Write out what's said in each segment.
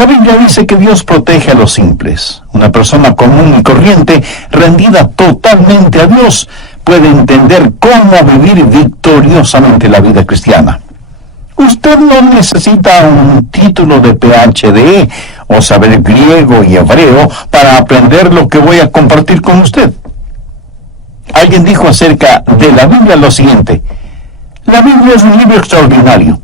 La Biblia dice que Dios protege a los simples. Una persona común y corriente, rendida totalmente a Dios, puede entender cómo vivir victoriosamente la vida cristiana. Usted no necesita un título de PhD o saber griego y hebreo para aprender lo que voy a compartir con usted. Alguien dijo acerca de la Biblia lo siguiente: la Biblia es un libro extraordinario.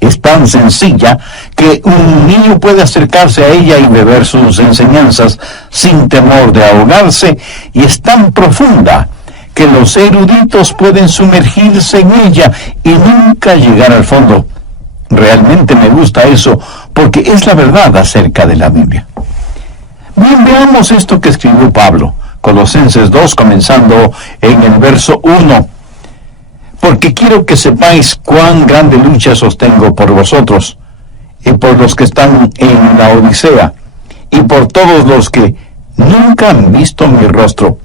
Es tan sencilla que un niño puede acercarse a ella y beber sus enseñanzas sin temor de ahogarse, y es tan profunda que los eruditos pueden sumergirse en ella y nunca llegar al fondo. Realmente me gusta eso, porque es la verdad acerca de la Biblia. Bien, veamos esto que escribió Pablo, Colosenses 2, comenzando en el verso 1. Porque quiero que sepáis cuán grande lucha sostengo por vosotros, y por los que están en la Odisea, y por todos los que nunca han visto mi rostro.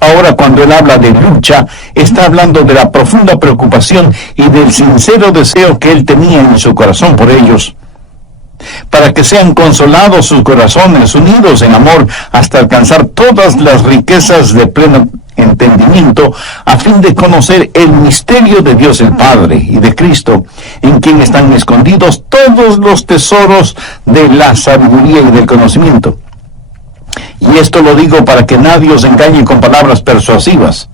Ahora, cuando él habla de lucha, está hablando de la profunda preocupación y del sincero deseo que él tenía en su corazón por ellos, para que sean consolados sus corazones, unidos en amor, hasta alcanzar todas las riquezas de pleno entendimiento, a fin de conocer el misterio de Dios el Padre y de Cristo, en quien están escondidos todos los tesoros de la sabiduría y del conocimiento. Y esto lo digo para que nadie os engañe con palabras persuasivas,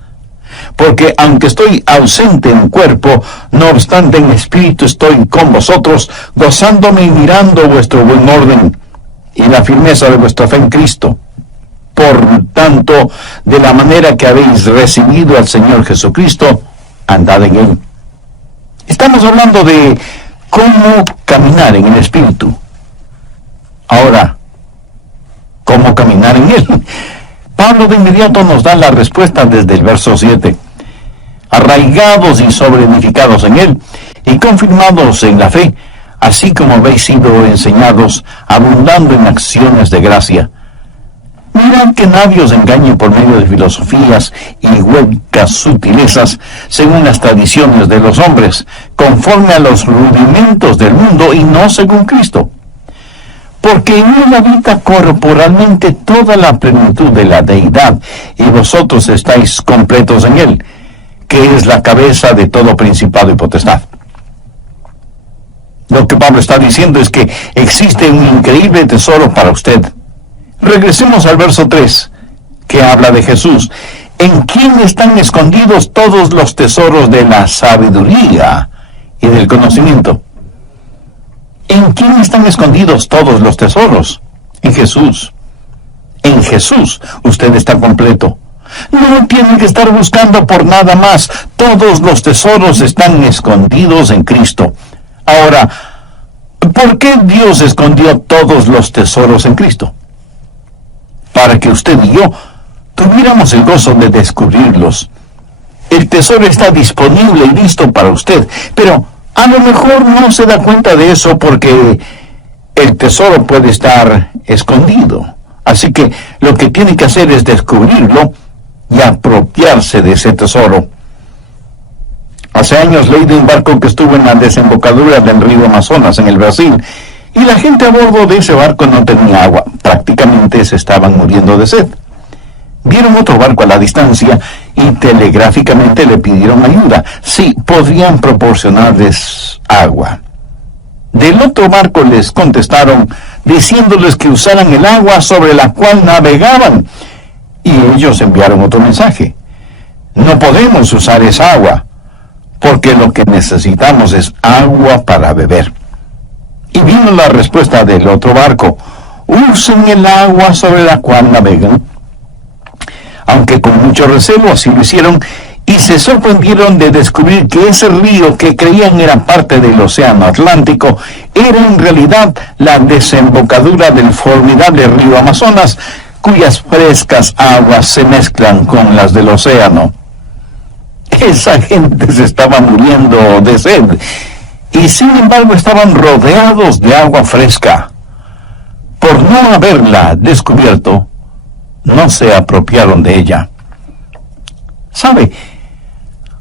porque aunque estoy ausente en cuerpo, no obstante en espíritu estoy con vosotros, gozándome y mirando vuestro buen orden y la firmeza de vuestra fe en Cristo. Por tanto, de la manera que habéis recibido al Señor Jesucristo, andad en Él. Estamos hablando de cómo caminar en el Espíritu. Ahora, ¿cómo caminar en Él? Pablo de inmediato nos da la respuesta desde el verso 7. Arraigados y sobreedificados en Él, y confirmados en la fe, así como habéis sido enseñados, abundando en acciones de gracia. Mirad que nadie os engañe por medio de filosofías y huecas sutilezas, según las tradiciones de los hombres, conforme a los rudimentos del mundo y no según Cristo. Porque en él habita corporalmente toda la plenitud de la deidad, y vosotros estáis completos en él, que es la cabeza de todo principado y potestad. Lo que Pablo está diciendo es que existe un increíble tesoro para usted. Regresemos al verso 3, que habla de Jesús, en quien están escondidos todos los tesoros de la sabiduría y del conocimiento. ¿En quién están escondidos todos los tesoros? En Jesús. En Jesús usted está completo. No tiene que estar buscando por nada más. Todos los tesoros están escondidos en Cristo. Ahora, ¿por qué Dios escondió todos los tesoros en Cristo? Para que usted y yo tuviéramos el gozo de descubrirlos. El tesoro está disponible y listo para usted, pero a lo mejor no se da cuenta de eso porque el tesoro puede estar escondido. Así que lo que tiene que hacer es descubrirlo y apropiarse de ese tesoro. Hace años leí de un barco que estuvo en la desembocadura del río Amazonas, en el Brasil, y la gente a bordo de ese barco no tenía agua. Prácticamente se estaban muriendo de sed. Vieron otro barco a la distancia y telegráficamente le pidieron ayuda. Sí, podrían proporcionarles agua. Del otro barco les contestaron diciéndoles que usaran el agua sobre la cual navegaban. Y ellos enviaron otro mensaje: no podemos usar esa agua, porque lo que necesitamos es agua para beber. Y vino la respuesta del otro barco: usen el agua sobre la cual navegan. Aunque con mucho recelo así lo hicieron, y se sorprendieron de descubrir que ese río que creían era parte del océano Atlántico era en realidad la desembocadura del formidable río Amazonas, cuyas frescas aguas se mezclan con las del océano. Esa gente se estaba muriendo de sed, y sin embargo estaban rodeados de agua fresca. Por no haberla descubierto, no se apropiaron de ella. ¿Sabe?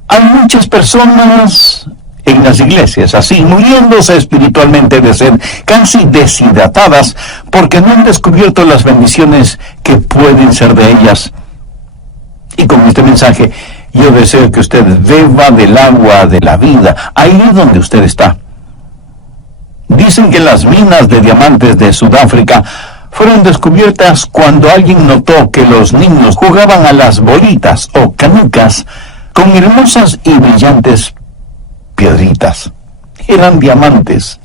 Hay muchas personas en las iglesias, así, muriéndose espiritualmente de sed, casi deshidratadas, porque no han descubierto las bendiciones que pueden ser de ellas. Y con este mensaje, yo deseo que usted beba del agua de la vida, ahí donde usted está. Dicen que las minas de diamantes de Sudáfrica fueron descubiertas cuando alguien notó que los niños jugaban a las bolitas o canicas con hermosas y brillantes piedritas. Eran diamantes.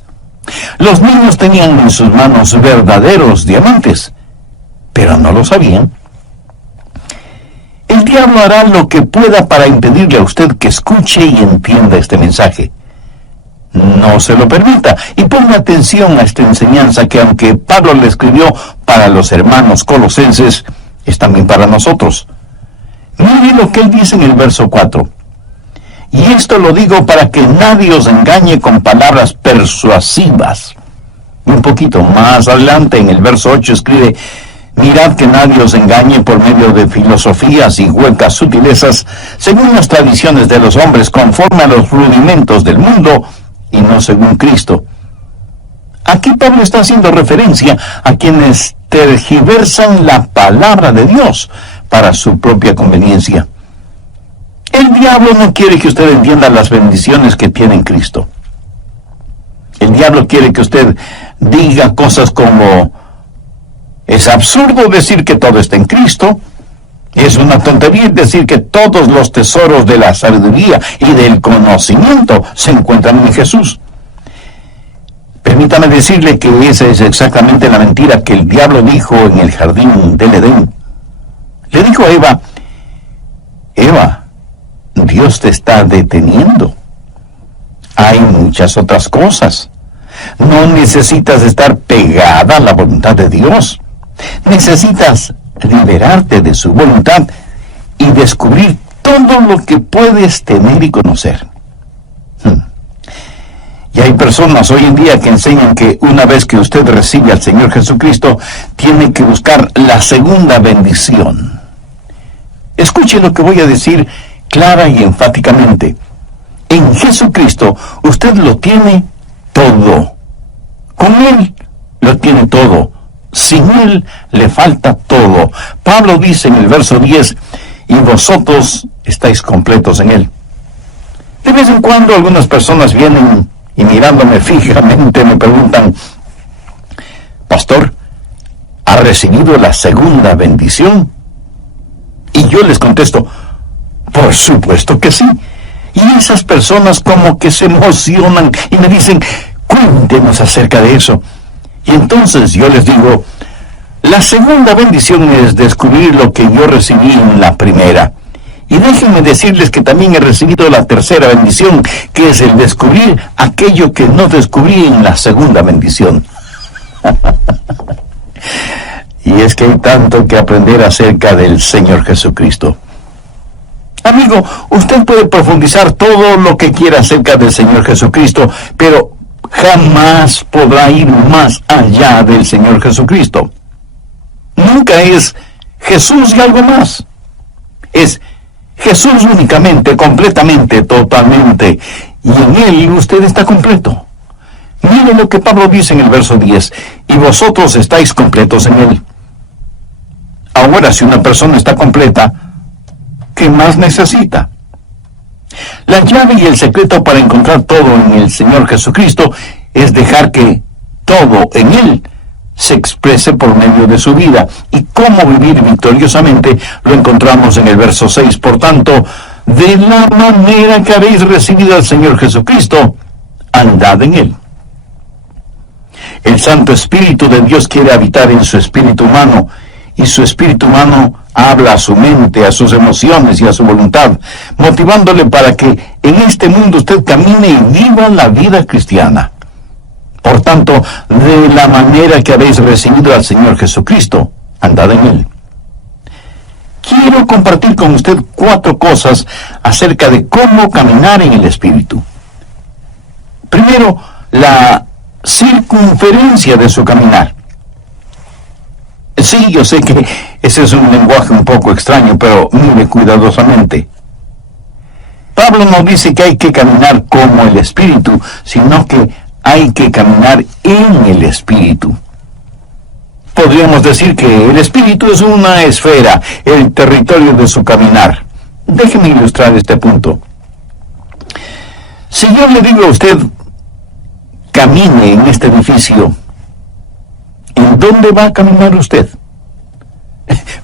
Los niños tenían en sus manos verdaderos diamantes, pero no lo sabían. El diablo hará lo que pueda para impedirle a usted que escuche y entienda este mensaje. No se lo permita y ponga atención a esta enseñanza que, aunque Pablo le escribió para los hermanos colosenses, es también para nosotros. Mire lo que él dice en el verso 4. Y esto lo digo para que nadie os engañe con palabras persuasivas. Y un poquito más adelante, en el verso 8, escribe: mirad que nadie os engañe por medio de filosofías y huecas sutilezas, según las tradiciones de los hombres, conforme a los rudimentos del mundo, y no según Cristo. Aquí Pablo está haciendo referencia a quienes tergiversan la palabra de Dios para su propia conveniencia. El diablo no quiere que usted entienda las bendiciones que tiene en Cristo. El diablo quiere que usted diga cosas como: es absurdo decir que todo está en Cristo. Es una tontería decir que todos los tesoros de la sabiduría y del conocimiento se encuentran en Jesús. Permítame decirle que esa es exactamente la mentira que el diablo dijo en el jardín del Edén. Le dijo a Eva: Eva, Dios te está deteniendo. Hay muchas otras cosas. No necesitas estar pegada a la voluntad de Dios. Necesitas liberarte de su voluntad y descubrir todo lo que puedes tener y conocer. Y hay personas hoy en día que enseñan que una vez que usted recibe al Señor Jesucristo, tiene que buscar la segunda bendición. Escuche lo que voy a decir clara y enfáticamente. En Jesucristo usted lo tiene todo. Con Él lo tiene todo. Sin Él le falta todo. Pablo dice en el verso 10, y vosotros estáis completos en Él. De vez en cuando algunas personas vienen y, mirándome fijamente, me preguntan: pastor, ¿ha recibido la segunda bendición? Y yo les contesto: por supuesto que sí. Y esas personas como que se emocionan y me dicen: cuéntenos acerca de eso. Y entonces yo les digo: la segunda bendición es descubrir lo que yo recibí en la primera. Y déjenme decirles que también he recibido la tercera bendición, que es el descubrir aquello que no descubrí en la segunda bendición. Y es que hay tanto que aprender acerca del Señor Jesucristo. Amigo, usted puede profundizar todo lo que quiera acerca del Señor Jesucristo, pero jamás podrá ir más allá del Señor Jesucristo. Nunca es Jesús y algo más. Es Jesús únicamente, completamente, totalmente. Y en Él usted está completo. Mire lo que Pablo dice en el verso 10. Y vosotros estáis completos en Él. Ahora, si una persona está completa, ¿qué más necesita? La llave y el secreto para encontrar todo en el Señor Jesucristo es dejar que todo en Él se exprese por medio de su vida. Y cómo vivir victoriosamente lo encontramos en el verso 6. Por tanto, de la manera que habéis recibido al Señor Jesucristo, andad en Él. El Santo Espíritu de Dios quiere habitar en su espíritu humano, y su espíritu humano habla a su mente, a sus emociones y a su voluntad, motivándole para que en este mundo usted camine y viva la vida cristiana. Por tanto, de la manera que habéis recibido al Señor Jesucristo, andad en Él. Quiero compartir con usted 4 cosas acerca de cómo caminar en el Espíritu. Primero, la circunferencia de su caminar. Sí, yo sé que ese es un lenguaje un poco extraño, pero mire cuidadosamente. Pablo no dice que hay que caminar como el Espíritu, sino que hay que caminar en el Espíritu. Podríamos decir que el Espíritu es una esfera, el territorio de su caminar. Déjeme ilustrar este punto. Si yo le digo a usted, camine en este edificio, ¿en dónde va a caminar usted?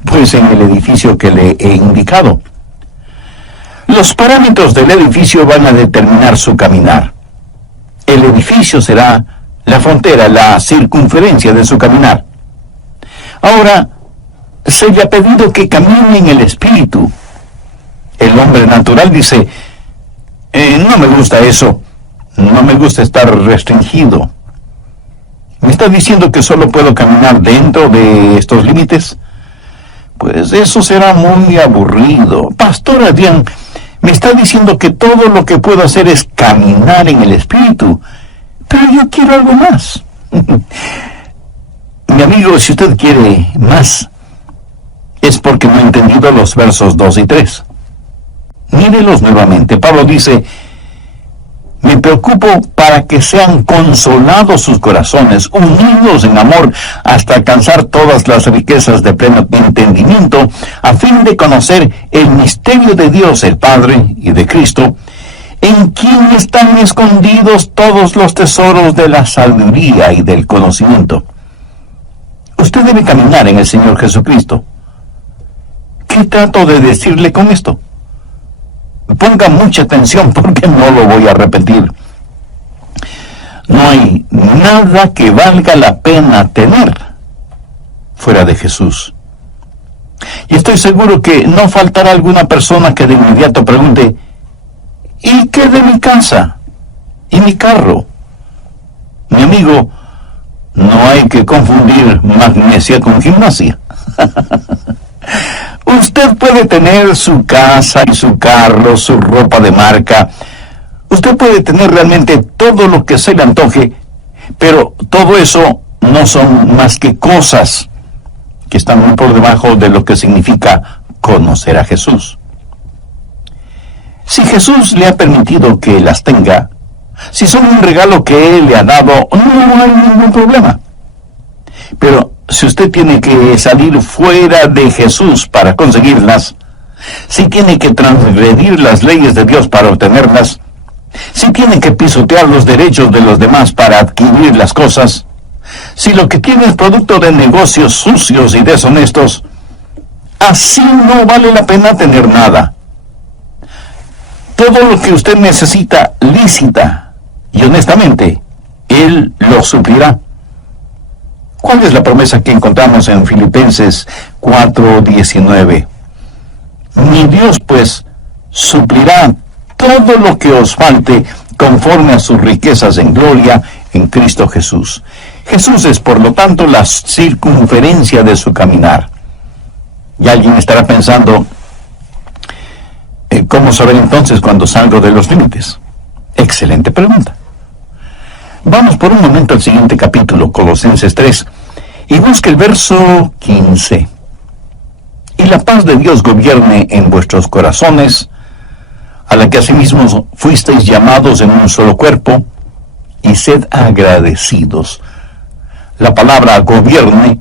Pues en el edificio que le he indicado. Los parámetros del edificio van a determinar su caminar. El edificio será la frontera, la circunferencia de su caminar. Ahora, se le ha pedido que camine en el Espíritu. El hombre natural dice, no me gusta eso, no me gusta estar restringido. ¿Me está diciendo que solo puedo caminar dentro de estos límites? Pues eso será muy aburrido. Pastor Adrián, me está diciendo que todo lo que puedo hacer es caminar en el Espíritu, pero yo quiero algo más. Mi amigo, si usted quiere más, es porque no ha entendido los versos 2 y 3. Mírelos nuevamente. Pablo dice, me preocupo para que sean consolados sus corazones, unidos en amor, hasta alcanzar todas las riquezas de pleno entendimiento, a fin de conocer el misterio de Dios el Padre y de Cristo, en quien están escondidos todos los tesoros de la sabiduría y del conocimiento. Usted debe caminar en el Señor Jesucristo. ¿Qué trato de decirle con esto? Ponga mucha atención porque no lo voy a repetir. No hay nada que valga la pena tener fuera de Jesús. Y estoy seguro que no faltará alguna persona que de inmediato pregunte, ¿y qué de mi casa? ¿Y mi carro? Mi amigo, no hay que confundir magnesia con gimnasia. Usted puede tener su casa y su carro, su ropa de marca. Usted puede tener realmente todo lo que se le antoje, pero todo eso no son más que cosas que están muy por debajo de lo que significa conocer a Jesús. Si Jesús le ha permitido que las tenga, si son un regalo que Él le ha dado, no hay ningún problema. Pero si usted tiene que salir fuera de Jesús para conseguirlas, si tiene que transgredir las leyes de Dios para obtenerlas, si tiene que pisotear los derechos de los demás para adquirir las cosas, si lo que tiene es producto de negocios sucios y deshonestos, así no vale la pena tener nada. Todo lo que usted necesita lícita y honestamente, Él lo suplirá. ¿Cuál es la promesa que encontramos en Filipenses 4:19? Mi Dios, pues, suplirá todo lo que os falte conforme a sus riquezas en gloria en Cristo Jesús. Jesús es, por lo tanto, la circunferencia de su caminar. Y alguien estará pensando, ¿cómo saber entonces cuando salgo de los límites? Excelente pregunta. Vamos por un momento al siguiente capítulo, Colosenses 3, y busque el verso 15. Y la paz de Dios gobierne en vuestros corazones, a la que asimismo fuisteis llamados en un solo cuerpo, y sed agradecidos. La palabra gobierne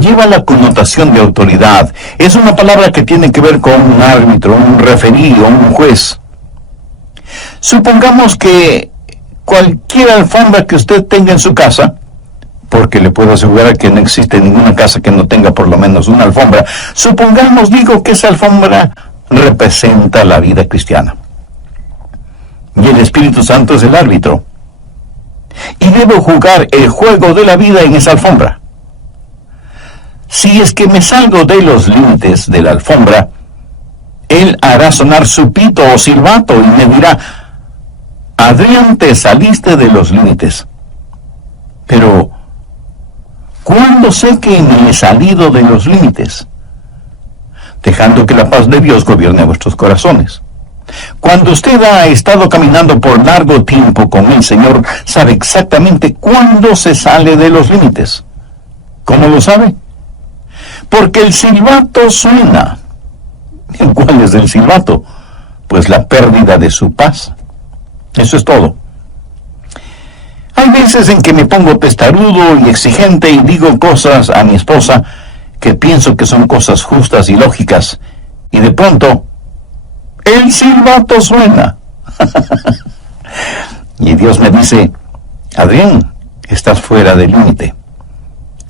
lleva la connotación de autoridad. Es una palabra que tiene que ver con un árbitro, un referí o un juez. Supongamos que cualquier alfombra que usted tenga en su casa, porque le puedo asegurar que no existe ninguna casa que no tenga por lo menos una alfombra, supongamos, digo, que esa alfombra representa la vida cristiana. Y el Espíritu Santo es el árbitro. Y debo jugar el juego de la vida en esa alfombra. Si es que me salgo de los límites de la alfombra, Él hará sonar su pito o silbato y me dirá, Adrián, te saliste de los límites. Pero, ¿cuándo sé que me he salido de los límites? Dejando que la paz de Dios gobierne vuestros corazones. Cuando usted ha estado caminando por largo tiempo con el Señor, sabe exactamente cuándo se sale de los límites. ¿Cómo lo sabe? Porque el silbato suena. ¿Cuál es el silbato? pues la pérdida de su paz. Eso es todo. Hay veces en que me pongo testarudo y exigente y digo cosas a mi esposa que pienso que son cosas justas y lógicas, y de pronto el silbato suena. Y Dios me dice: Adrián, estás fuera del límite.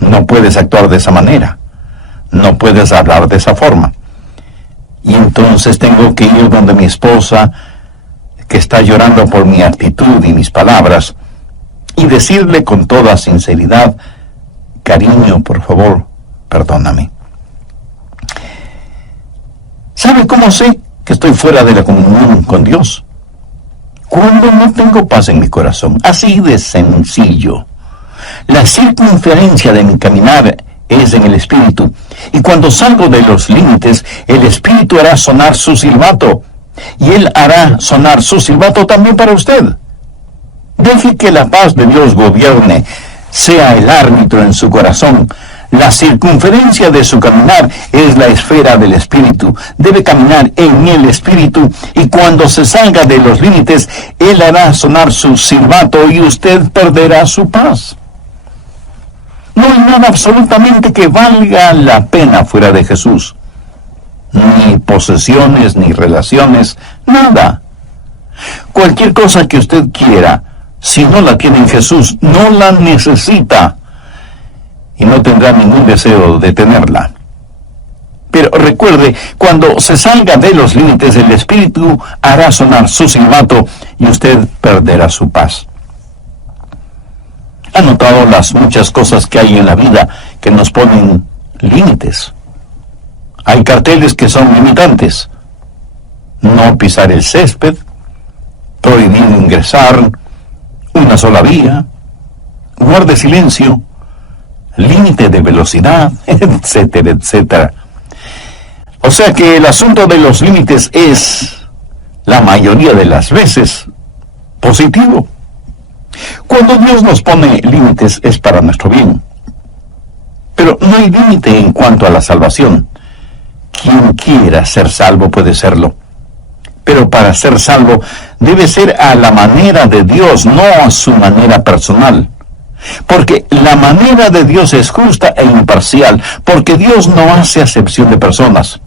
No puedes actuar de esa manera. No puedes hablar de esa forma. Y entonces tengo que ir donde mi esposa, que está llorando por mi actitud y mis palabras, y decirle con toda sinceridad: cariño, por favor, perdóname. ¿Sabe cómo sé que estoy fuera de la comunión con Dios? Cuando no tengo paz en mi corazón. Así de sencillo. La circunferencia de mi caminar es en el Espíritu, y cuando salgo de los límites, el Espíritu hará sonar su silbato, y Él hará sonar su silbato también para usted. Deje que la paz de Dios gobierne, sea el árbitro en su corazón. La circunferencia de su caminar es la esfera del Espíritu. Debe caminar en el Espíritu, y cuando se salga de los límites, Él hará sonar su silbato y usted perderá su paz. No hay nada absolutamente que valga la pena fuera de Jesús. Ni posesiones, ni relaciones, nada. Cualquier cosa que usted quiera, si no la tiene en Jesús, no la necesita, y no tendrá ningún deseo de tenerla. Pero recuerde, cuando se salga de los límites, el Espíritu hará sonar su silbato y usted perderá su paz. ¿Ha notado las muchas cosas que hay en la vida que nos ponen límites? Hay carteles que son limitantes. No pisar el césped, prohibido ingresar, una sola vía, guarde silencio, límite de velocidad, etcétera, etcétera. O sea que el asunto de los límites es, la mayoría de las veces, positivo. Cuando Dios nos pone límites es para nuestro bien. Pero no hay límite en cuanto a la salvación. Quien quiera ser salvo puede serlo. Pero para ser salvo debe ser a la manera de Dios, no a su manera personal. Porque la manera de Dios es justa e imparcial, porque Dios no hace acepción de personas.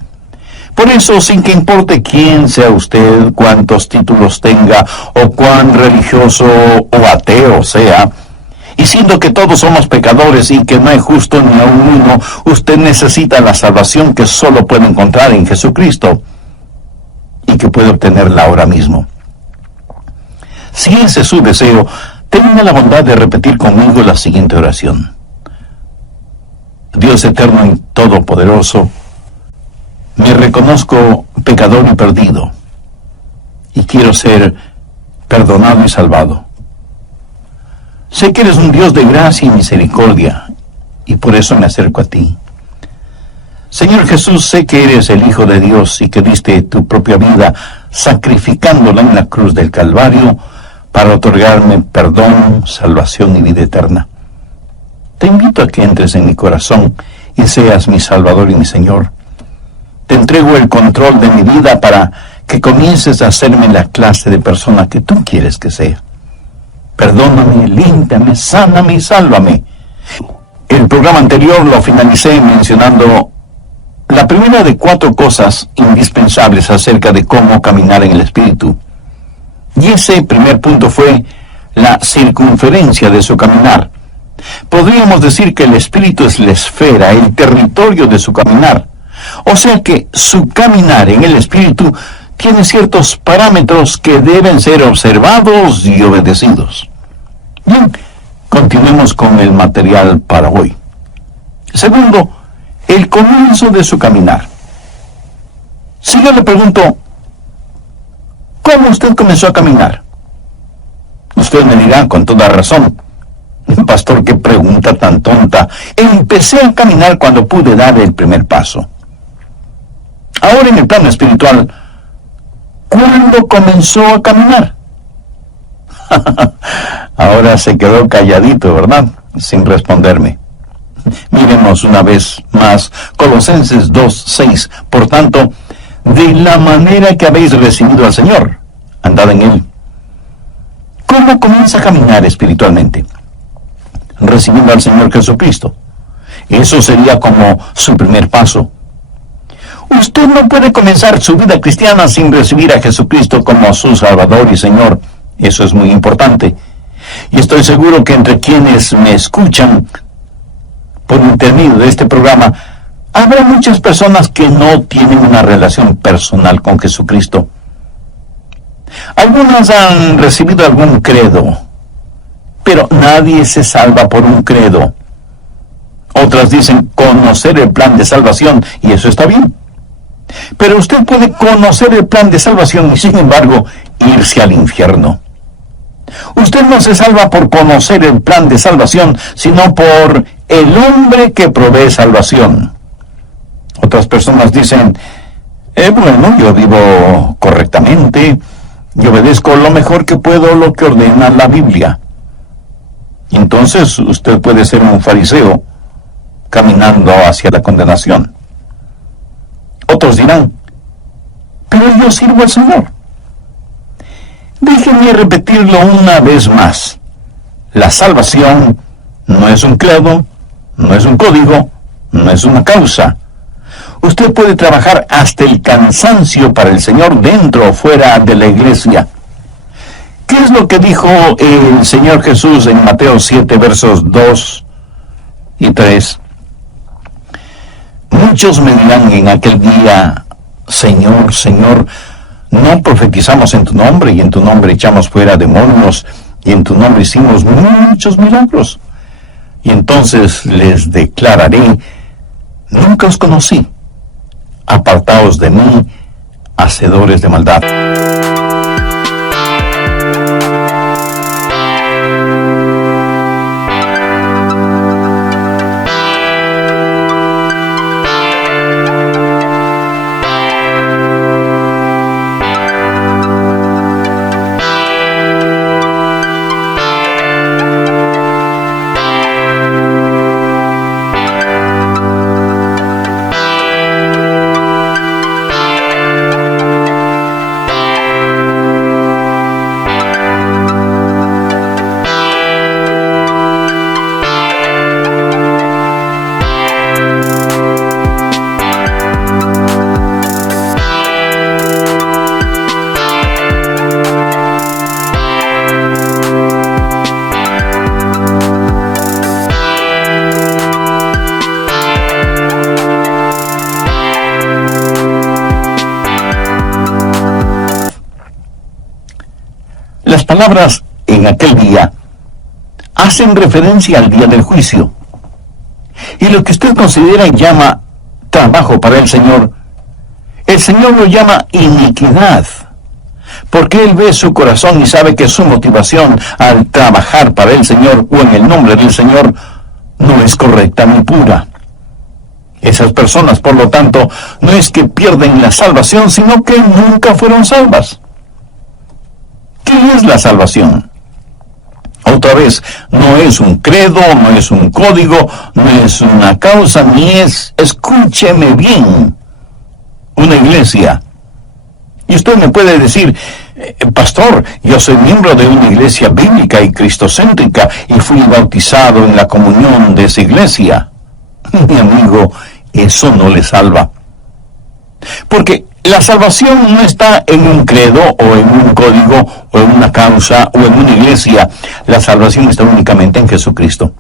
Por eso, sin que importe quién sea usted, cuántos títulos tenga, o cuán religioso o ateo sea, y siendo que todos somos pecadores y que no hay justo ni aun uno, usted necesita la salvación que solo puede encontrar en Jesucristo, y que puede obtenerla ahora mismo. Si ese es su deseo, tenga la bondad de repetir conmigo la siguiente oración. Dios eterno y todopoderoso, me reconozco pecador y perdido, y quiero ser perdonado y salvado. Sé que eres un Dios de gracia y misericordia, y por eso me acerco a ti. Señor Jesús, sé que eres el Hijo de Dios y que diste tu propia vida sacrificándola en la cruz del Calvario para otorgarme perdón, salvación y vida eterna. Te invito a que entres en mi corazón y seas mi Salvador y mi Señor. Te entrego el control de mi vida para que comiences a hacerme la clase de persona que tú quieres que sea. Perdóname, límpiame, sáname y sálvame. El programa anterior lo finalicé mencionando la primera de 4 cosas indispensables acerca de cómo caminar en el Espíritu. Y ese primer punto fue la circunferencia de su caminar. Podríamos decir que el Espíritu es la esfera, el territorio de su caminar. O sea que su caminar en el Espíritu tiene ciertos parámetros que deben ser observados y obedecidos. Bien, continuemos con el material para hoy. Segundo, el comienzo de su caminar. Si yo le pregunto, ¿cómo usted comenzó a caminar? Usted me dirá con toda razón, pastor, qué pregunta tan tonta. Empecé a caminar cuando pude dar el primer paso. Ahora en el plano espiritual, ¿cuándo comenzó a caminar? Ahora se quedó calladito, ¿verdad? Sin responderme. Miremos una vez más Colosenses 2:6. Por tanto, de la manera que habéis recibido al Señor. Andad en Él. ¿Cómo comienza a caminar espiritualmente? Recibiendo al Señor Jesucristo. Eso sería como su primer paso. Usted no puede comenzar su vida cristiana sin recibir a Jesucristo como su Salvador y Señor. Eso es muy importante. Y estoy seguro que entre quienes me escuchan por intermedio de este programa, habrá muchas personas que no tienen una relación personal con Jesucristo. Algunas han recibido algún credo, pero nadie se salva por un credo. Otras dicen conocer el plan de salvación, y eso está bien. Pero usted puede conocer el plan de salvación y sin embargo irse al infierno. Usted no se salva por conocer el plan de salvación, sino por el hombre que provee salvación. Otras personas dicen, bueno, yo vivo correctamente, yo obedezco lo mejor que puedo lo que ordena la Biblia. Y entonces usted puede ser un fariseo caminando hacia la condenación. Otros dirán, pero yo sirvo al Señor. Déjenme repetirlo una vez más. La salvación no es un credo, no es un código, no es una causa. Usted puede trabajar hasta el cansancio para el Señor dentro o fuera de la iglesia. ¿Qué es lo que dijo el Señor Jesús en Mateo 7, versos 2 y 3? Muchos me dirán en aquel día, Señor, Señor, no profetizamos en tu nombre, y en tu nombre echamos fuera demonios, y en tu nombre hicimos muchos milagros. Y entonces les declararé, nunca os conocí, apartaos de mí, hacedores de maldad. Las palabras en aquel día hacen referencia al día del juicio. Y lo que usted considera y llama trabajo para el Señor lo llama iniquidad. Porque Él ve su corazón y sabe que su motivación al trabajar para el Señor o en el nombre del Señor no es correcta ni pura. Esas personas, por lo tanto, no es que pierden la salvación, sino que nunca fueron salvas. ¿Qué es la salvación? Otra vez, no es un credo, no es un código, no es una causa, ni es, escúcheme bien, una iglesia. Y usted me puede decir, pastor, yo soy miembro de una iglesia bíblica y cristocéntrica y fui bautizado en la comunión de esa iglesia. Mi amigo, eso no le salva. Porque la salvación no está en un credo o en un código o en una causa o en una iglesia. La salvación está únicamente en Jesucristo.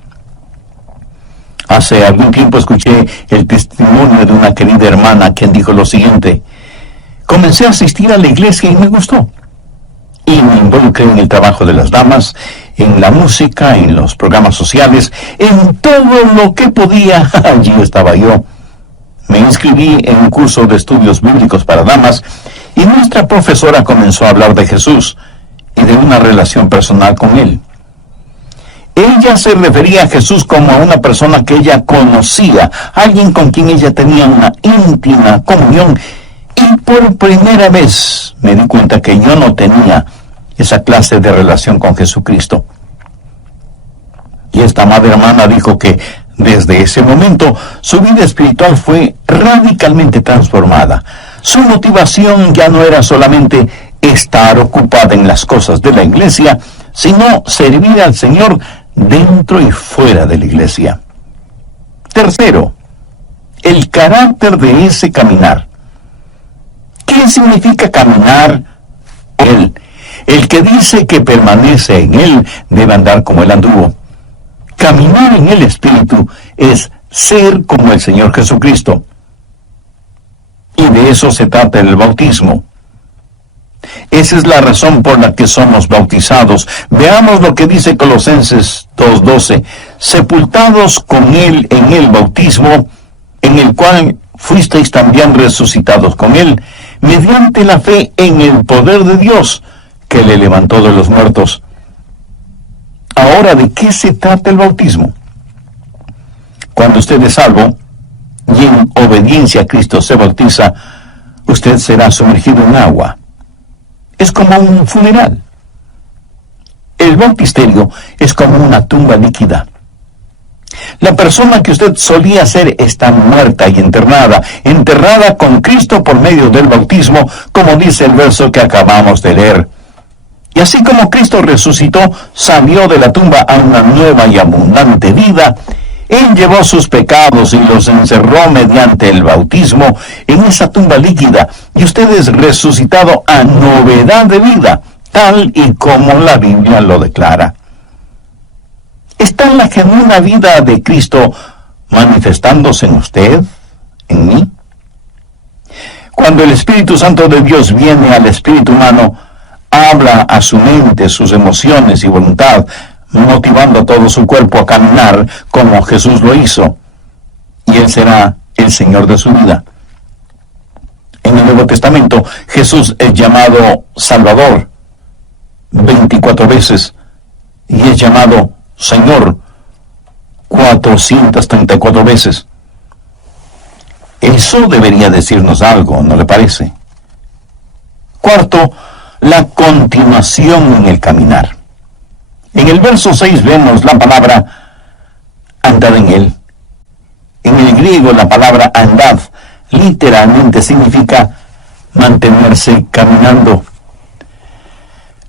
Hace algún tiempo escuché el testimonio de una querida hermana quien dijo lo siguiente: comencé a asistir a la iglesia y me gustó. Y me involucré en el trabajo de las damas, en la música, en los programas sociales, en todo lo que podía. Allí estaba yo. Me inscribí en un curso de estudios bíblicos para damas y nuestra profesora comenzó a hablar de Jesús y de una relación personal con Él. Ella se refería a Jesús como a una persona que ella conocía, alguien con quien ella tenía una íntima comunión, y por primera vez me di cuenta que yo no tenía esa clase de relación con Jesucristo. Y esta amada hermana dijo que Desde ese momento, su vida espiritual fue radicalmente transformada. Su motivación ya no era solamente estar ocupada en las cosas de la iglesia, sino servir al Señor dentro y fuera de la iglesia. Tercero, el carácter de ese caminar. ¿Qué significa caminar con Él? El que dice que permanece en Él debe andar como Él anduvo. Caminar en el Espíritu es ser como el Señor Jesucristo. Y de eso se trata el bautismo. Esa es la razón por la que somos bautizados. Veamos lo que dice Colosenses 2:12. Sepultados con Él en el bautismo, en el cual fuisteis también resucitados con Él, mediante la fe en el poder de Dios, que le levantó de los muertos. Ahora, ¿de qué se trata el bautismo? Cuando usted es salvo y en obediencia a Cristo se bautiza, usted será sumergido en agua. Es como un funeral. El bautisterio es como una tumba líquida. La persona que usted solía ser está muerta y enterrada con Cristo por medio del bautismo, como dice el verso que acabamos de leer. Y así como Cristo resucitó, salió de la tumba a una nueva y abundante vida, Él llevó sus pecados y los encerró mediante el bautismo en esa tumba líquida, y usted es resucitado a novedad de vida, tal y como la Biblia lo declara. ¿Está la genuina vida de Cristo manifestándose en usted, en mí? Cuando el Espíritu Santo de Dios viene al espíritu humano, habla a su mente, sus emociones y voluntad, motivando a todo su cuerpo a caminar como Jesús lo hizo, y Él será el Señor de su vida. En el Nuevo Testamento, Jesús es llamado Salvador 24 veces, y es llamado Señor 434 veces. Eso debería decirnos algo, ¿no le parece? Cuarto, la continuación en el caminar. En el verso 6 vemos la palabra andad en Él. En el griego la palabra andad literalmente significa mantenerse caminando.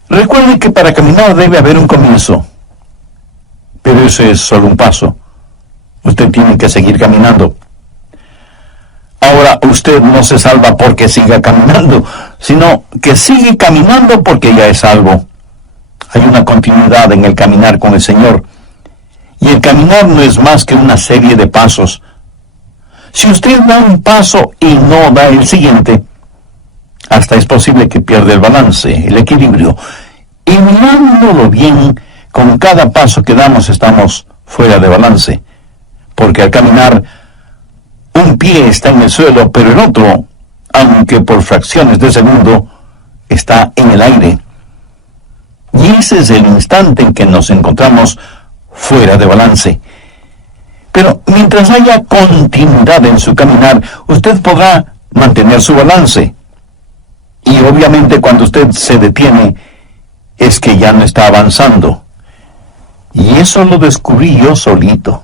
Recuerde que para caminar debe haber un comienzo, pero ese es solo un paso. Usted tiene que seguir caminando. Ahora, usted no se salva porque siga caminando, sino que sigue caminando porque ya es salvo. Hay una continuidad en el caminar con el Señor. Y el caminar no es más que una serie de pasos. Si usted da un paso y no da el siguiente, hasta es posible que pierda el balance, el equilibrio. Y mirándolo bien, con cada paso que damos estamos fuera de balance. Porque al caminar, un pie está en el suelo, pero el otro, aunque por fracciones de segundo, está en el aire. Y ese es el instante en que nos encontramos fuera de balance. Pero mientras haya continuidad en su caminar, usted podrá mantener su balance. Y obviamente cuando usted se detiene, es que ya no está avanzando. Y eso lo descubrí yo solito.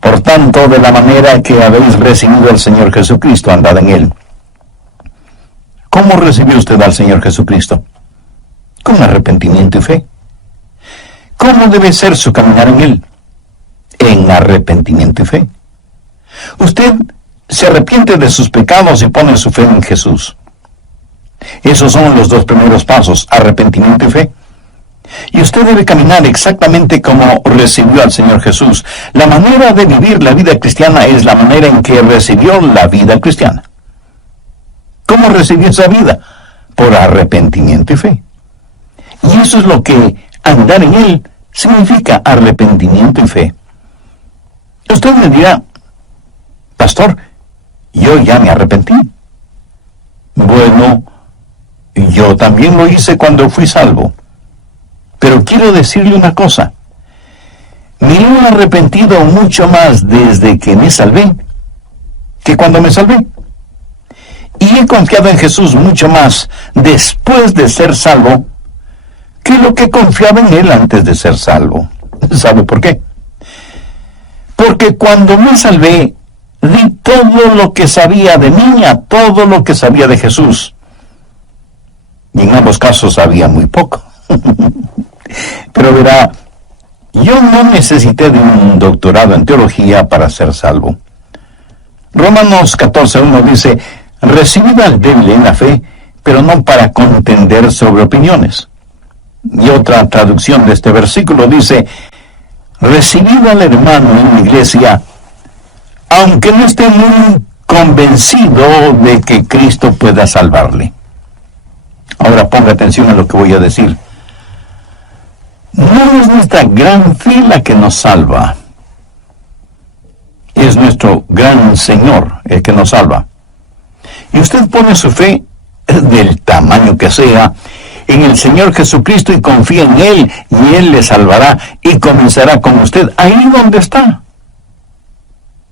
Por tanto, de la manera que habéis recibido al Señor Jesucristo, andad en Él. ¿Cómo recibió usted al Señor Jesucristo? Con arrepentimiento y fe. ¿Cómo debe ser su caminar en Él? En arrepentimiento y fe. Usted se arrepiente de sus pecados y pone su fe en Jesús. Esos son los dos primeros pasos, arrepentimiento y fe. Y usted debe caminar exactamente como recibió al Señor Jesús. La manera de vivir la vida cristiana es la manera en que recibió la vida cristiana. ¿Cómo recibió esa vida? Por arrepentimiento y fe. Y eso es lo que andar en Él significa, arrepentimiento y fe. Usted me dirá, pastor, yo ya me arrepentí. Bueno, yo también lo hice cuando fui salvo. Pero quiero decirle una cosa. Me he arrepentido mucho más desde que me salvé que cuando me salvé. Y he confiado en Jesús mucho más después de ser salvo que lo que confiaba en Él antes de ser salvo. ¿Sabe por qué? Porque cuando me salvé, di todo lo que sabía de niña, todo lo que sabía de Jesús. Y en ambos casos sabía muy poco. Pero verá, yo no necesité de un doctorado en teología para ser salvo. Romanos 14:1 dice, recibid al débil en la fe, pero no para contender sobre opiniones. Y otra traducción de este versículo dice, recibid al hermano en la iglesia, aunque no esté muy convencido de que Cristo pueda salvarle. Ahora ponga atención a lo que voy a decir. No es nuestra gran fe la que nos salva. Es nuestro gran Señor el que nos salva. Y usted pone su fe, del tamaño que sea, en el Señor Jesucristo y confía en Él, y Él le salvará y comenzará con usted ahí donde está.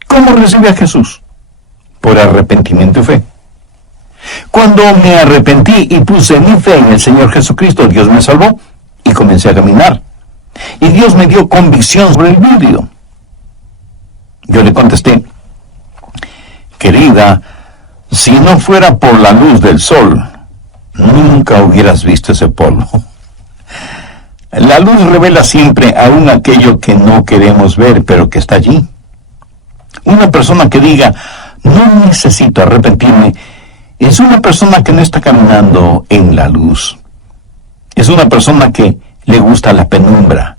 ¿Cómo recibe a Jesús? Por arrepentimiento y fe. Cuando me arrepentí y puse mi fe en el Señor Jesucristo, Dios me salvó y comencé a caminar. Y Dios me dio convicción sobre el vidrio. Yo le contesté, querida, si no fuera por la luz del sol, nunca hubieras visto ese polvo. La luz revela siempre aún aquello que no queremos ver, pero que está allí. Una persona que diga, no necesito arrepentirme, es una persona que no está caminando en la luz. Es una persona que le gusta la penumbra.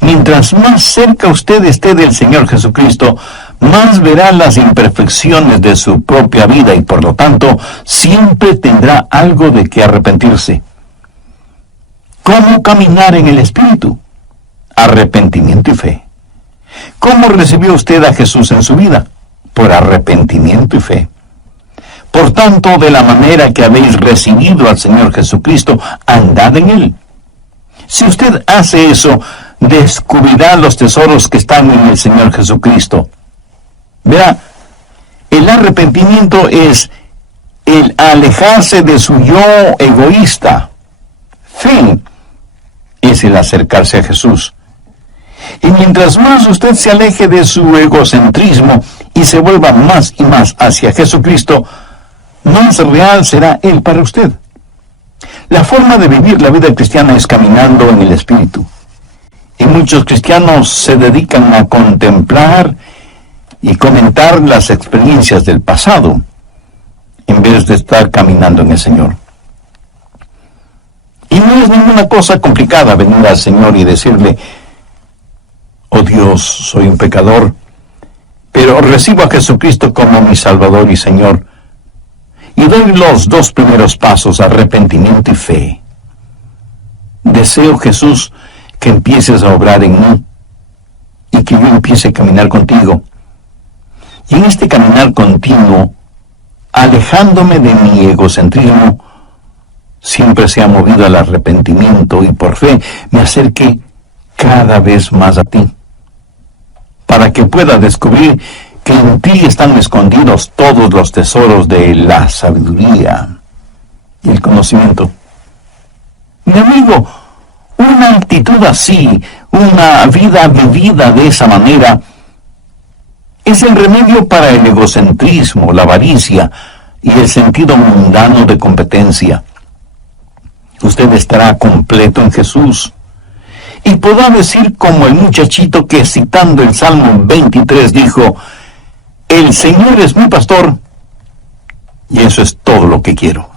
Mientras más cerca usted esté del Señor Jesucristo, más verá las imperfecciones de su propia vida y por lo tanto siempre tendrá algo de que arrepentirse. ¿Cómo caminar en el Espíritu? Arrepentimiento y fe. ¿Cómo recibió usted a Jesús en su vida? Por arrepentimiento y fe. Por tanto, de la manera que habéis recibido al Señor Jesucristo, andad en Él. Si usted hace eso, descubrirá los tesoros que están en el Señor Jesucristo. Verá, el arrepentimiento es el alejarse de su yo egoísta. Fe es el acercarse a Jesús. Y mientras más usted se aleje de su egocentrismo y se vuelva más y más hacia Jesucristo, más real será Él para usted. La forma de vivir la vida cristiana es caminando en el Espíritu. Y muchos cristianos se dedican a contemplar y comentar las experiencias del pasado, en vez de estar caminando en el Señor. Y no es ninguna cosa complicada venir al Señor y decirle, oh Dios, soy un pecador, pero recibo a Jesucristo como mi Salvador y Señor, y doy los dos primeros pasos, arrepentimiento y fe. Deseo, Jesús, que empieces a obrar en mí, y que yo empiece a caminar contigo. Y en este caminar continuo, alejándome de mi egocentrismo, siempre se ha movido al arrepentimiento y por fe me acerque cada vez más a ti, para que pueda descubrir que en ti están escondidos todos los tesoros de la sabiduría y el conocimiento. Mi amigo, una actitud así, una vida vivida de esa manera, es el remedio para el egocentrismo, la avaricia y el sentido mundano de competencia. Usted estará completo en Jesús y podrá decir como el muchachito que, citando el Salmo 23, dijo, el Señor es mi pastor y eso es todo lo que quiero.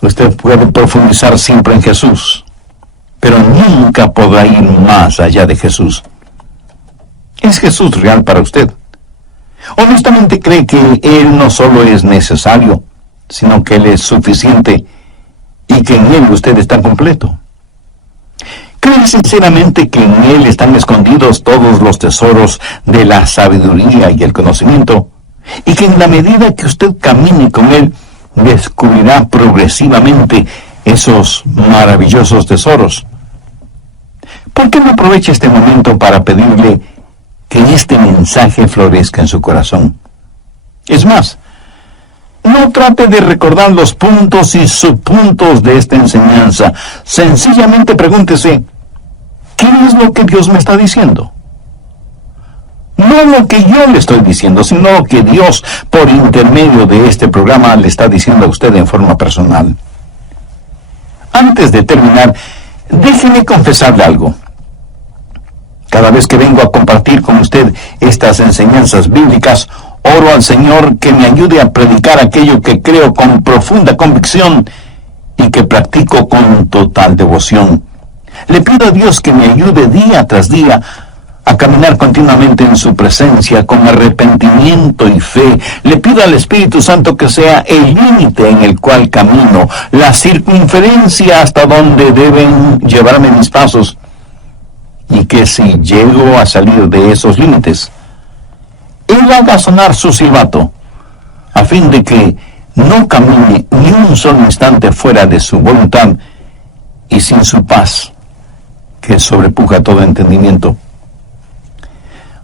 Usted puede profundizar siempre en Jesús, pero nunca podrá ir más allá de Jesús. ¿Es Jesús real para usted? Honestamente cree que Él no solo es necesario, sino que Él es suficiente y que en Él usted está completo. ¿Cree sinceramente que en Él están escondidos todos los tesoros de la sabiduría y el conocimiento? Y que en la medida que usted camine con Él, descubrirá progresivamente esos maravillosos tesoros. ¿Por qué no aprovecha este momento para pedirle que este mensaje florezca en su corazón? Es más, no trate de recordar los puntos y subpuntos de esta enseñanza. Sencillamente pregúntese, ¿qué es lo que Dios me está diciendo? No lo que yo le estoy diciendo, sino lo que Dios, por intermedio de este programa, le está diciendo a usted en forma personal. Antes de terminar, déjeme confesarle algo. Cada vez que vengo a compartir con usted estas enseñanzas bíblicas, oro al Señor que me ayude a predicar aquello que creo con profunda convicción y que practico con total devoción. Le pido a Dios que me ayude día tras día a caminar continuamente en su presencia con arrepentimiento y fe. Le pido al Espíritu Santo que sea el límite en el cual camino, la circunferencia hasta donde deben llevarme mis pasos, y que si llego a salir de esos límites, Él haga sonar su silbato, a fin de que no camine ni un solo instante fuera de su voluntad y sin su paz, que sobrepuja todo entendimiento.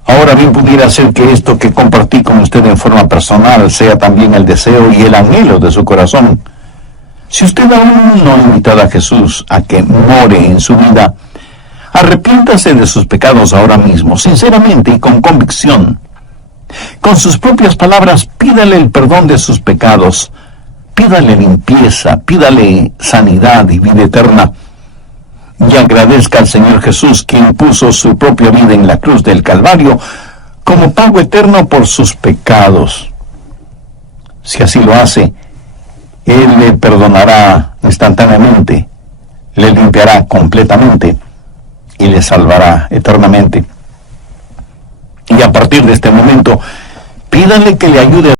Ahora bien, pudiera ser que esto que compartí con usted en forma personal sea también el deseo y el anhelo de su corazón. Si usted aún no ha invitado a Jesús a que more en su vida, arrepiéntase de sus pecados ahora mismo, sinceramente y con convicción. Con sus propias palabras, pídale el perdón de sus pecados, pídale limpieza, pídale sanidad y vida eterna. Y agradezca al Señor Jesús, quien puso su propia vida en la cruz del Calvario como pago eterno por sus pecados. Si así lo hace, Él le perdonará instantáneamente, le limpiará completamente y le salvará eternamente. Y a partir de este momento, pídale que le ayude a